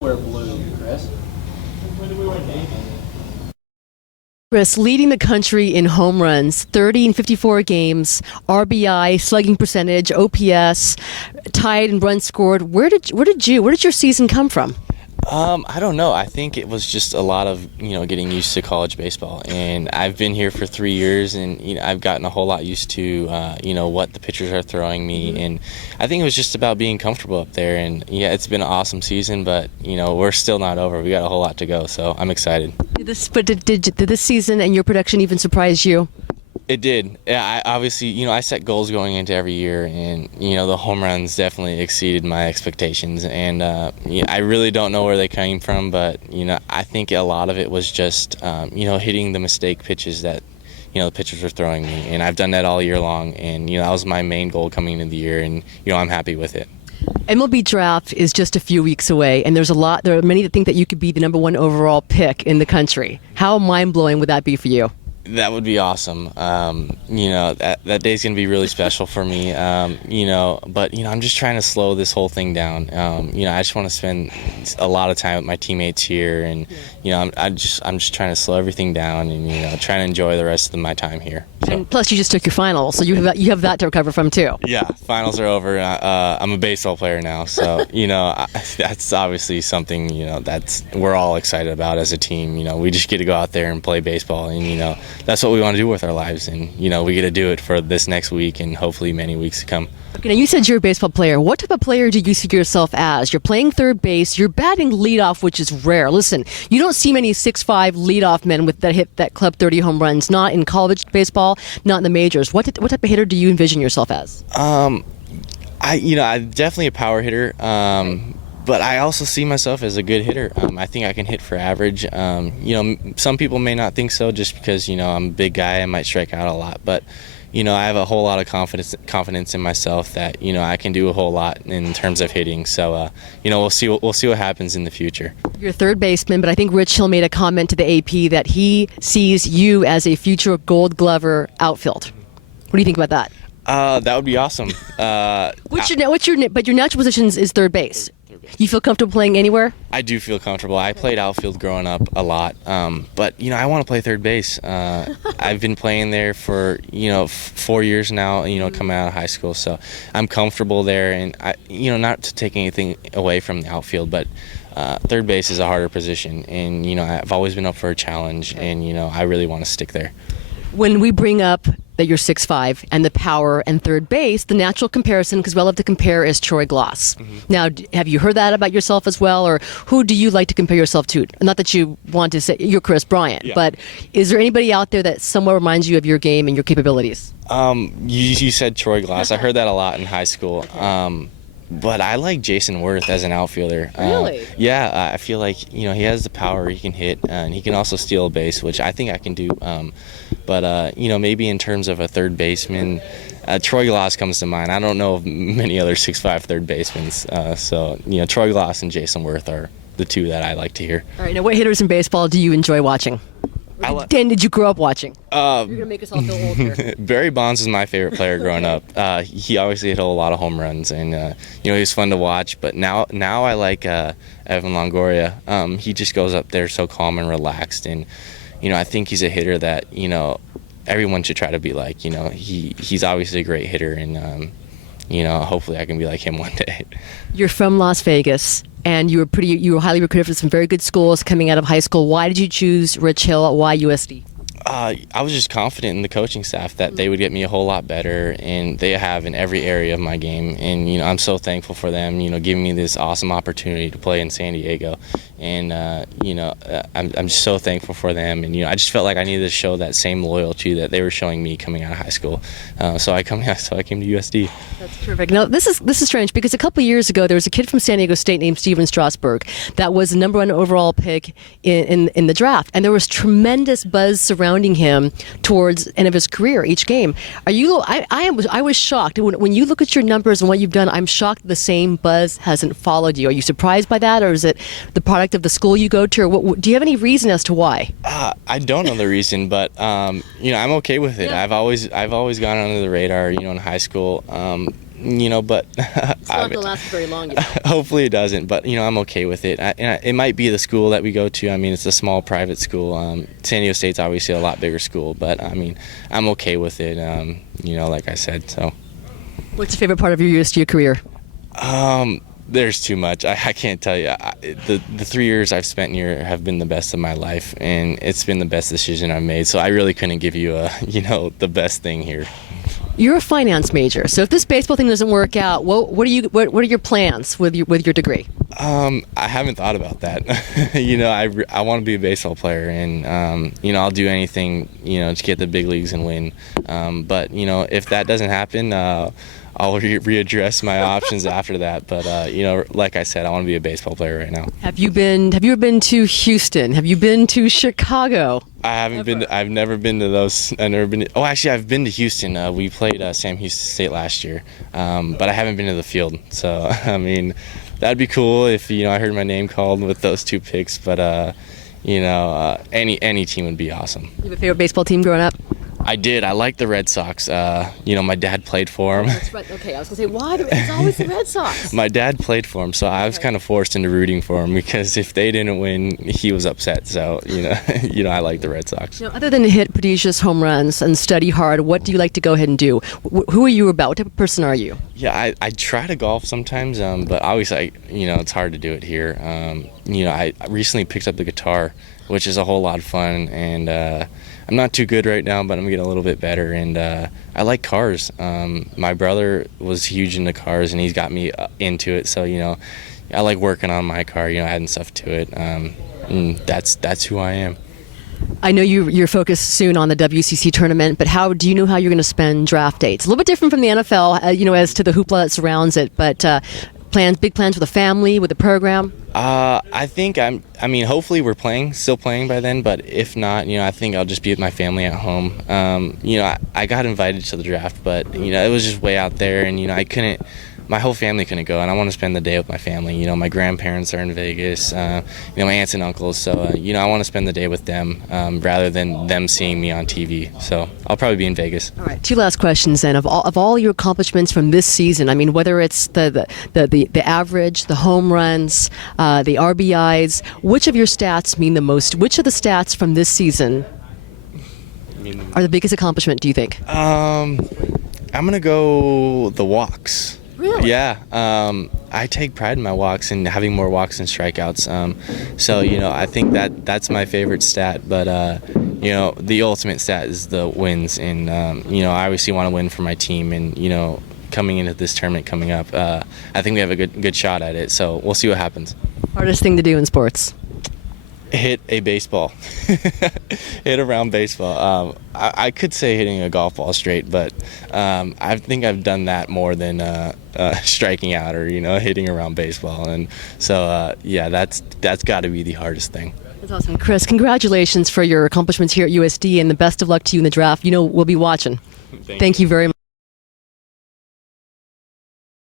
Wear blue, Kris. Kris, leading the country in home runs, 30 in 54 games, RBI, slugging percentage, OPS, tied in runs scored. Where did your season come from? I don't know. I think it was just a lot of, getting used to college baseball. And I've been here for 3 years, and, I've gotten a whole lot used to, what the pitchers are throwing me. And I think it was just about being comfortable up there. And, yeah, it's been an awesome season, but, we're still not over. We got a whole lot to go, so I'm excited. Did this season and your production even surprise you? It did. Yeah, I obviously, I set goals going into every year, and the home runs definitely exceeded my expectations. And I really don't know where they came from, but I think a lot of it was just hitting the mistake pitches that the pitchers were throwing me, and I've done that all year long. And that was my main goal coming into the year, and I'm happy with it. MLB draft is just a few weeks away, and there are many that think that you could be the number one overall pick in the country. How mind-blowing would that be for you? That would be awesome. That day's going to be really special for me. But I'm just trying to slow this whole thing down. I just want to spend a lot of time with my teammates here, and I'm just trying to slow everything down and trying to enjoy the rest of my time here. So. And plus, you just took your finals, so you have that to recover from too. Yeah, finals are over. I'm a baseball player now, so that's obviously something that's we're all excited about as a team. We just get to go out there and play baseball, and that's what we want to do with our lives, and we get to do it for this next week and hopefully many weeks to come. Okay, now you said you're a baseball player. What type of player do you see yourself as? You're playing third base. You're batting leadoff, which is rare. Listen, you don't see many 6'5" leadoff men that hit that club 30 home runs. Not in college baseball, not in the majors. What type of hitter do you envision yourself as? I'm definitely a power hitter. But I also see myself as a good hitter. I think I can hit for average. Some people may not think so just because, I'm a big guy. I might strike out a lot. But, I have a whole lot of confidence in myself that, I can do a whole lot in terms of hitting. So, we'll see what happens in the future. You're a third baseman, but I think Rich Hill made a comment to the AP that he sees you as a future Gold Glover outfield. What do you think about that? That would be awesome. But your natural position is third base. You feel comfortable playing anywhere? I do feel comfortable. I played outfield growing up a lot, but I want to play third base. I've been playing there for 4 years now. Coming out of high school, so I'm comfortable there. And not to take anything away from the outfield, but third base is a harder position, and I've always been up for a challenge, and I really want to stick there. When we bring up that you're 6'5" and the power and third base, the natural comparison, because we all have to compare, is Troy Glass. Mm-hmm. Now, have you heard that about yourself as well, or who do you like to compare yourself to? Not that you want to say you're Kris Bryant, yeah. But is there anybody out there that somewhat reminds you of your game and your capabilities? You said Troy Glass. I heard that a lot in high school. But I like Jason Worth as an outfielder. Really? Yeah, I feel like he has the power. He can hit, and he can also steal a base, which I think I can do. But maybe in terms of a third baseman, Troy Glass comes to mind. I don't know of many other 6'5" third basemen. So Troy Glass and Jason Worth are the two that I like to hear. All right. Now, what hitters in baseball do you enjoy watching? Dan, did you grow up watching? You're going to make us all feel old here. Barry Bonds was my favorite player growing up. He obviously hit a lot of home runs, and he was fun to watch. But now I like Evan Longoria. He just goes up there so calm and relaxed, and I think he's a hitter that everyone should try to be like. He's obviously a great hitter, and hopefully I can be like him one day. You're from Las Vegas. And you were highly recruited for some very good schools coming out of high school. Why did you choose Rich Hill? Why USD? I was just confident in the coaching staff that they would get me a whole lot better, and they have in every area of my game. And I'm so thankful for them, giving me this awesome opportunity to play in San Diego. And I'm just so thankful for them. And I just felt like I needed to show that same loyalty that they were showing me coming out of high school. So I came to USD. That's terrific. Now this is strange because a couple of years ago there was a kid from San Diego State named Steven Strasburg that was the number 1 overall pick in the draft, and there was tremendous buzz surrounding him towards the end of his career each game. I was shocked when you look at your numbers and what you've done. I'm shocked the same buzz hasn't followed you. Are you surprised by that, or is it the product of the school you go to, or do you have any reason as to why? I don't know the reason, but I'm okay with it. Yeah. I've always gone under the radar, in high school. But It's not going to last very long. hopefully it doesn't. But I'm okay with it. It might be the school that we go to. I mean, it's a small private school. San Diego State's obviously a lot bigger school, but I mean, I'm okay with it. Like I said. So, what's your favorite part of your USD career? There's too much. I can't tell you. The 3 years I've spent here have been the best of my life, and it's been the best decision I've made. So I really couldn't give you the best thing here. You're a finance major, so if this baseball thing doesn't work out, what are your plans with your degree? I haven't thought about that. I want to be a baseball player, and I'll do anything to get the big leagues and win. But if that doesn't happen, I'll readdress my options after that. But like I said, I want to be a baseball player right now. Have you ever been to Houston? Have you been to Chicago? I haven't been. I've never been to those. I've never been. Actually, I've been to Houston. We played Sam Houston State last year, but I haven't been to the field. So I mean, that'd be cool if I heard my name called with those 2 picks. But any team would be awesome. You have a favorite baseball team growing up? I did. I liked the Red Sox. My dad played for them. That's right. Okay, I was going to say, why? It's always the Red Sox. My dad played for them, so I was kind of forced into rooting for them because if they didn't win, he was upset. So, I like the Red Sox. Other than hit prodigious home runs and study hard, what do you like to go ahead and do? Who are you about? What type of person are you? Yeah, I try to golf sometimes, but obviously, it's hard to do it here. I recently picked up the guitar, which is a whole lot of fun, and I'm not too good right now, but I'm getting a little bit better, and I like cars. My brother was huge into cars, and he's got me into it, so, I like working on my car, adding stuff to it, and that's who I am. I know you're focused soon on the WCC tournament, but how do you know how you're going to spend draft dates? A little bit different from the NFL, as to the hoopla that surrounds it, but big plans with the family, with the program? I think hopefully we're still playing by then, but if not, I think I'll just be with my family at home. I got invited to the draft, but, it was just way out there, and, my whole family couldn't go, and I want to spend the day with my family. My grandparents are in Vegas, my aunts and uncles, so, I want to spend the day with them rather than them seeing me on TV. So I'll probably be in Vegas. All right, 2 last questions then. Of all your accomplishments from this season, I mean, whether it's the average, the home runs, the RBIs, which of your stats mean the most? Which of the stats from this season are the biggest accomplishment, do you think? I'm going to go the walks. Really? Yeah. I take pride in my walks and having more walks than strikeouts. So, I think that's my favorite stat. But, the ultimate stat is the wins. And, I obviously want to win for my team. And, coming into this tournament coming up, I think we have a good shot at it. So we'll see what happens. Hardest thing to do in sports? Hit a baseball. Hit around baseball. I could say hitting a golf ball straight, but I think I've done that more than striking out or hitting around baseball. And so that's got to be the hardest thing. That's awesome. Kris, congratulations for your accomplishments here at USD, and the best of luck to you in the draft. We'll be watching. Thank you very much.